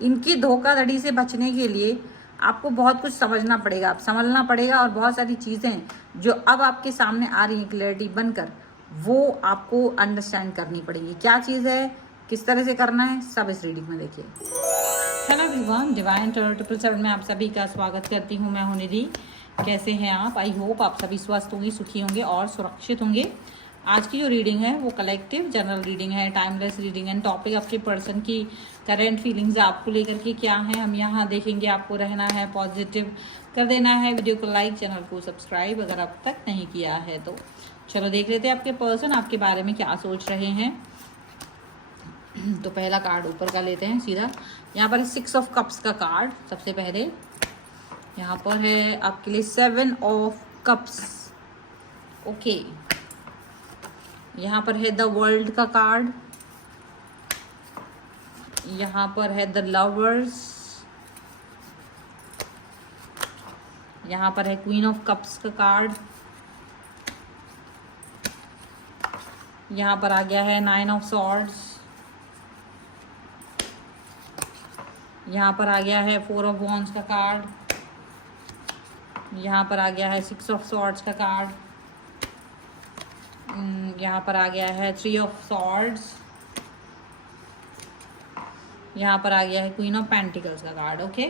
इनकी धोखाधड़ी से बचने के लिए आपको बहुत कुछ समझना पड़ेगा, संभलना पड़ेगा, और बहुत सारी चीज़ें जो अब आपके सामने आ रही हैं क्लैरिटी बनकर, वो आपको अंडरस्टैंड करनी पड़ेगी। क्या चीज़ है, किस तरह से करना है, सब इस रीडिंग में देखिए। हेलो एवरीवन, डिवाइन टैरो 777 में आप सभी का स्वागत करती हूँ। मैं हूँ निधि। कैसे हैं आप? आई होप आप सभी स्वस्थ होंगे, सुखी होंगे और सुरक्षित होंगे। आज की जो रीडिंग है वो कलेक्टिव जनरल रीडिंग है, टाइमलेस रीडिंग है। टॉपिक आपके पर्सन की करंट फीलिंग्स आपको लेकर के क्या है, हम यहाँ देखेंगे। आपको रहना है पॉजिटिव, कर देना है वीडियो को लाइक, चैनल को सब्सक्राइब अगर अब तक नहीं किया है तो। चलो देख लेते हैं आपके पर्सन आपके बारे में क्या सोच रहे हैं। तो पहला कार्ड ऊपर का लेते हैं सीधा। यहाँ पर 6 ऑफ कप्स का कार्ड सबसे पहले। यहाँ पर है आपके लिए 7 ऑफ कप्स। ओके, यहाँ पर है द वर्ल्ड का कार्ड। यहाँ पर है द लवर्स। यहाँ पर है क्वीन ऑफ कप्स का कार्ड। यहाँ पर आ गया है 9 ऑफ सॉर्ड्स। यहाँ पर आ गया है 4 ऑफ वॉन्ड्स का कार्ड। यहाँ पर आ गया है 6 ऑफ सॉर्ड्स का कार्ड। यहाँ पर आ गया है 3 ऑफ सॉर्ड्स। यहाँ पर आ गया है क्वीन ऑफ पेंटिकल्स का कार्ड। ओके,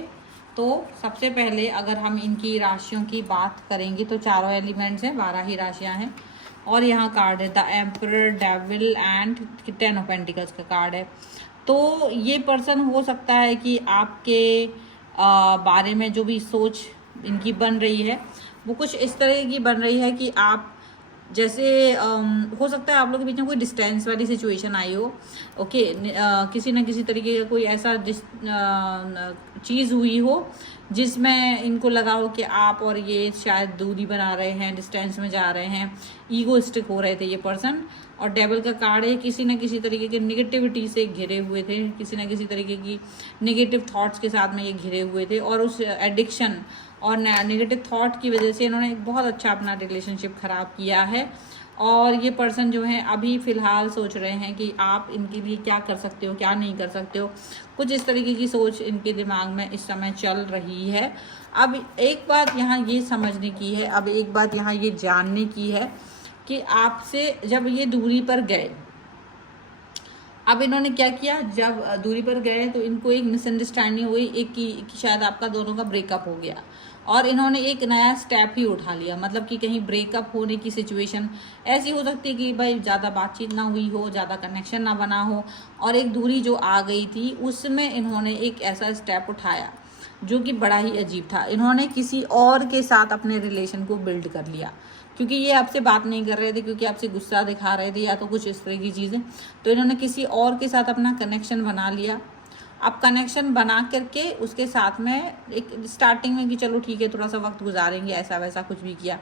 तो सबसे पहले अगर हम इनकी राशियों की बात करेंगे तो चारों एलिमेंट्स हैं, 12 ही राशियाँ हैं। और यहाँ कार्ड है the emperor, devil and 10 of pentacles का कार्ड है। तो ये पर्सन हो सकता है कि आपके बारे में जो भी सोच इनकी बन रही है वो कुछ इस तरह की बन रही है कि आप जैसे हो सकता है आप लोगों के बीच में कोई डिस्टेंस वाली सिचुएशन आई हो। ओके, किसी न किसी तरीके का कोई ऐसा चीज़ हुई हो जिसमें इनको लगा हो कि आप और ये शायद दूरी बना रहे हैं, डिस्टेंस में जा रहे हैं, ईगोइस्टिक हो रहे थे ये पर्सन। और डेविल का कार्ड है, किसी न किसी तरीके के निगेटिविटी से घिरे हुए थे, किसी न किसी तरीके की नेगेटिव थॉट्स के साथ में ये घिरे हुए थे। और उस एडिक्शन और नेगेटिव थॉट की वजह से इन्होंने बहुत अच्छा अपना रिलेशनशिप ख़राब किया है। और ये पर्सन जो है अभी फ़िलहाल सोच रहे हैं कि आप इनके लिए क्या कर सकते हो, क्या नहीं कर सकते हो। कुछ इस तरीके की सोच इनके दिमाग में इस समय चल रही है। अब एक बात यहाँ ये समझने की है, अब एक बात यहाँ ये जानने की है कि आपसे जब ये दूरी पर गए, अब इन्होंने क्या किया, जब दूरी पर गए तो इनको एक मिसअंडरस्टैंडिंग हुई, एक कि शायद आपका दोनों का ब्रेकअप हो गया और इन्होंने एक नया स्टेप ही उठा लिया। मतलब कि कहीं ब्रेकअप होने की सिचुएशन ऐसी हो सकती है कि भाई ज़्यादा बातचीत ना हुई हो, ज़्यादा कनेक्शन ना बना हो, और एक दूरी जो आ गई थी उसमें इन्होंने एक ऐसा स्टेप उठाया जो कि बड़ा ही अजीब था। इन्होंने किसी और के साथ अपने रिलेशन को बिल्ड कर लिया, क्योंकि ये आपसे बात नहीं कर रहे थे, क्योंकि आपसे गुस्सा दिखा रहे थे या तो कुछ इस तरह की चीज़ें। तो इन्होंने किसी और के साथ अपना कनेक्शन बना लिया। अब कनेक्शन बना करके उसके साथ में एक स्टार्टिंग में कि चलो ठीक है थोड़ा सा वक्त गुजारेंगे, ऐसा वैसा कुछ भी किया,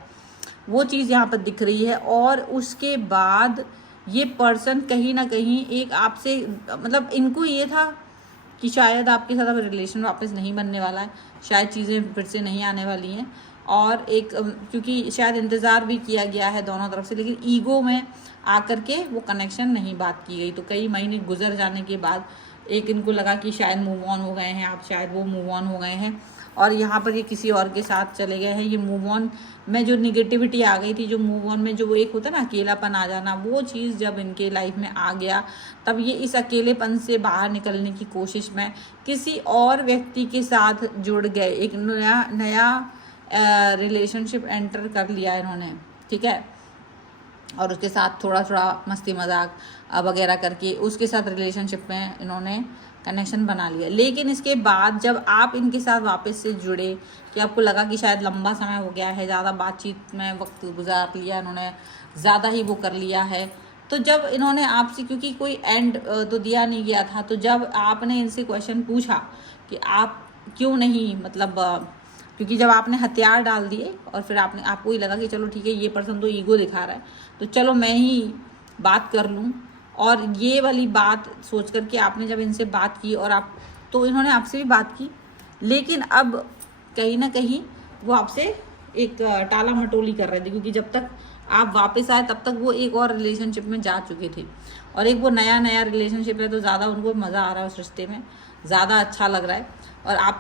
वो चीज़ यहाँ पर दिख रही है। और उसके बाद ये पर्सन कहीं ना कहीं एक आपसे, मतलब इनको ये था कि शायद आपके साथ अब रिलेशन वापस नहीं बनने वाला है, शायद चीज़ें फिर से नहीं आने वाली हैं। और एक क्योंकि शायद इंतज़ार भी किया गया है दोनों तरफ से, लेकिन ईगो में आकर के वो कनेक्शन नहीं बात की गई। तो कई महीने गुजर जाने के बाद एक इनको लगा कि शायद मूव ऑन हो गए हैं आप, शायद वो मूव ऑन हो गए हैं और यहाँ पर ये किसी और के साथ चले गए हैं। ये मूव ऑन में जो निगेटिविटी आ गई थी, जो मूव ऑन में जो एक होता है ना अकेलापन आ जाना, वो चीज़ जब इनके लाइफ में आ गया तब ये इस अकेलेपन से बाहर निकलने की कोशिश में किसी और व्यक्ति के साथ जुड़ गए, एक नया रिलेशनशिप एंटर कर लिया इन्होंने, ठीक है। और उसके साथ थोड़ा थोड़ा मस्ती मजाक वगैरह करके उसके साथ रिलेशनशिप में इन्होंने कनेक्शन बना लिया। लेकिन इसके बाद जब आप इनके साथ वापस से जुड़े कि आपको लगा कि शायद लंबा समय हो गया है, ज़्यादा बातचीत में वक्त गुजार लिया इन्होंने, ज़्यादा ही वो कर लिया है, तो जब इन्होंने आपसे, क्योंकि कोई एंड तो दिया नहीं गया था, तो जब आपने इनसे क्वेश्चन पूछा कि आप क्यों नहीं, मतलब क्योंकि जब आपने हथियार डाल दिए और फिर आपको ही लगा कि चलो ठीक है ये पर्सन तो ईगो दिखा रहा है तो चलो मैं ही बात कर लूँ, और ये वाली बात सोच करके आपने जब इनसे बात की और आप, तो इन्होंने आपसे भी बात की, लेकिन अब कहीं ना कहीं वो आपसे एक टाला मटोली कर रहे थे, क्योंकि जब तक आप वापस आए तब तक वो एक और रिलेशनशिप में जा चुके थे, और एक वो नया नया रिलेशनशिप है तो ज़्यादा उनको मज़ा आ रहा है उस रिश्ते में, ज़्यादा अच्छा लग रहा है। और आप